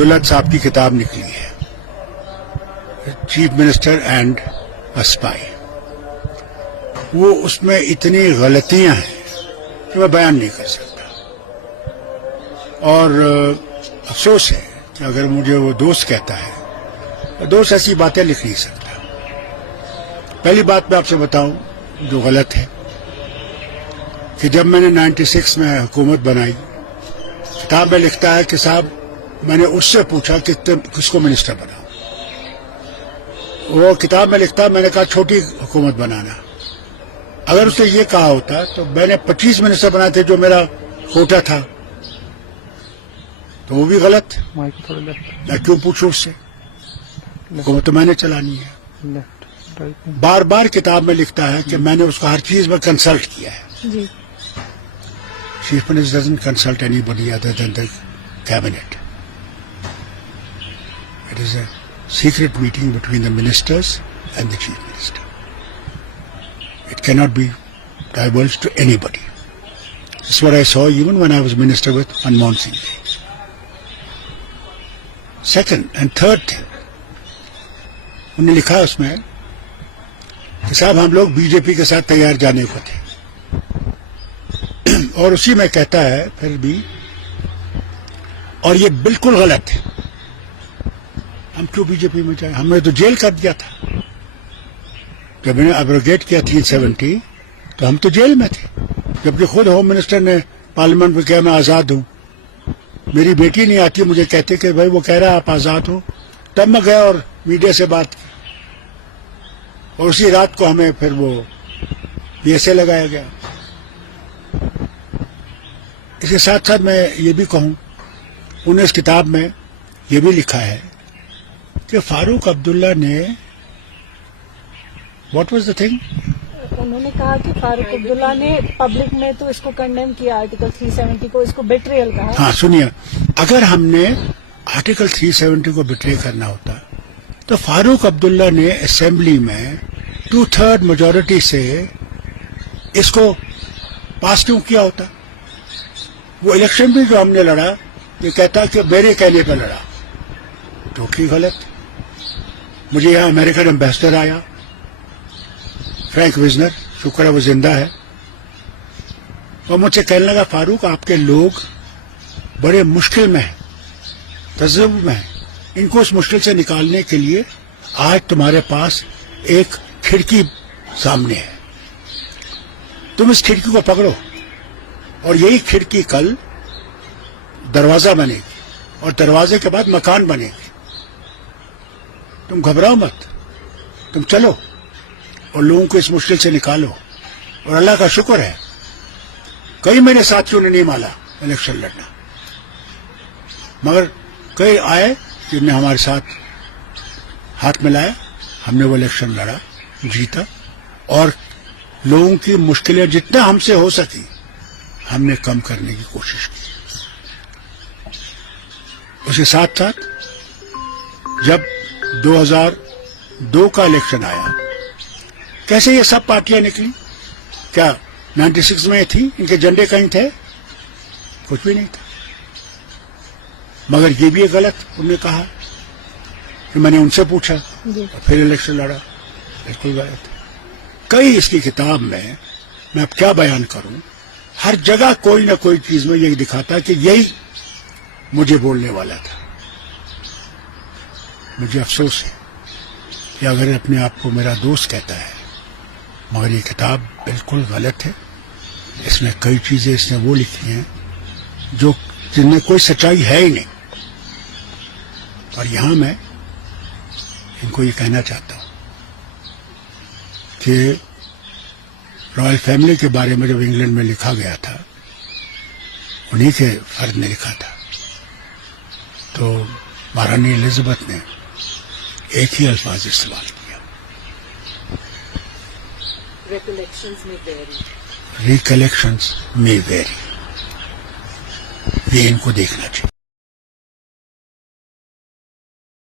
عبداللہ صاحب کی کتاب نکلی ہے چیف منسٹر اینڈ اسپائی. وہ اس میں اتنی غلطیاں ہیں کہ میں بیان نہیں کر سکتا. اور افسوس ہے کہ اگر مجھے وہ دوست کہتا ہے، دوست ایسی باتیں لکھ نہیں سکتا. پہلی بات میں آپ سے بتاؤں جو غلط ہے کہ جب میں نے 96 میں حکومت بنائی، کتاب میں لکھتا ہے کہ صاحب میں نے اس سے پوچھا کہ کس کو منسٹر بناؤں. وہ کتاب میں لکھتا میں نے کہا چھوٹی حکومت بنانا. اگر اس نے یہ کہا ہوتا تو میں نے 25 منسٹر بنائے تھے جو میرا کوٹا تھا، تو وہ بھی غلط. میں کیوں پوچھوں اس سے؟ حکومت تو میں نے چلانی ہے. بار بار کتاب میں لکھتا ہے کہ میں نے اس کو ہر چیز میں کنسلٹ کیا ہے. Chief minister doesn't consult anybody other than the cabinet. It is a secret meeting between the ministers and the chief minister. It cannot be divulged to anybody. This is what I saw even when I was minister with Manmohan Singh. Second and third thing, انہوں نے لکھا اس میں کہ صاحب ہم لوگ B J پی کے ساتھ تیار جانے کو تھے، اور اسی میں کہتا ہے پھر بھی، اور یہ بالکل غلط ہے، ہم کیوں بی جے پی میں جائیں؟ ہم نے تو جیل کر دیا تھا. جب میں نے ابروگیٹ کیا 370 تو ہم تو جیل میں تھے، جبکہ خود ہوم منسٹر نے پارلیمنٹ میں کہا میں آزاد ہوں. میری بیٹی نہیں آتی، مجھے کہتے کہ بھائی وہ کہہ رہا ہے آپ آزاد ہو. تب میں گیا اور میڈیا سے بات کی، اور اسی رات کو ہمیں پھر وہ پی ایس اے لگایا گیا. اس کے ساتھ ساتھ میں یہ بھی کہوں، انہوں نے اس کتاب میں یہ بھی لکھا ہے کہ فاروق عبداللہ نے واٹ واز دا تھنگ، انہوں نے کہا کہ فاروق عبداللہ نے پبلک میں تو اس کو کنڈیم کیا، آرٹیکل 370 کو، اس کو بیٹریل کہا. ہاں سنیے، اگر ہم نے آرٹیکل 370 کو بیٹرے کرنا ہوتا تو فاروق عبداللہ نے اسمبلی میں 2/3 میجورٹی سے اس کو پاس کیوں کیا ہوتا؟ وہ الیکشن بھی جو ہم نے لڑا، یہ کہتا کہ میرے کہنے پہ لڑا، ٹوٹلی غلط. مجھے یہاں امریکن ایمبیسڈر آیا فرینک وزنر، شکر ہے وہ زندہ ہے، اور مجھ سے کہنے لگا فاروق آپ کے لوگ بڑے مشکل میں ہیں، تذبذب میں ہیں، ان کو اس مشکل سے نکالنے کے لیے آج تمہارے پاس ایک کھڑکی سامنے ہے، تم اس کھڑکی کو پکڑو، اور یہی کھڑکی کل دروازہ بنے گی، اور دروازے کے بعد مکان بنے گی. تم گھبراؤ مت، تم چلو اور لوگوں کو اس مشکل سے نکالو. اور اللہ کا شکر ہے کئی میرے ساتھیوں نے نہیں مانا الیکشن لڑنا، مگر کئی آئے جن نے ہمارے ساتھ ہاتھ ملایا، ہم نے وہ الیکشن لڑا، جیتا، اور لوگوں کی مشکلیں جتنا ہم سے ہو سکی ہم نے کم کرنے کی کوشش کی. اس کے ساتھ ساتھ جب 2002 کا الیکشن آیا، کیسے یہ سب پارٹیاں نکلی؟ کیا 96 میں تھی؟ ان کے جھنڈے کہیں تھے؟ کچھ بھی نہیں تھا. مگر یہ بھی غلط انہوں نے کہا کہ میں نے ان سے پوچھا اور پھر الیکشن لڑا. بالکل غلط. کئی اس کی کتاب میں اب کیا بیان کروں، ہر جگہ کوئی نہ کوئی چیز میں یہی دکھاتا کہ یہی مجھے بولنے والا تھا. مجھے افسوس ہے کہ اگر اپنے آپ کو میرا دوست کہتا ہے، مگر یہ کتاب بالکل غلط ہے. اس میں کئی چیزیں اس نے وہ لکھی ہیں جو جن میں کوئی سچائی ہے ہی نہیں. اور یہاں میں ان کو یہ کہنا چاہتا ہوں کہ رائل فیملی کے بارے میں جب انگلینڈ میں لکھا گیا تھا، انہی کے فرد نے لکھا تھا، تو مہارانی الزبتھ نے ایک ہی الفاظ استعمال کیا، ریکلیکشنز میں ویری. یہ ان کو دیکھنا چاہیے.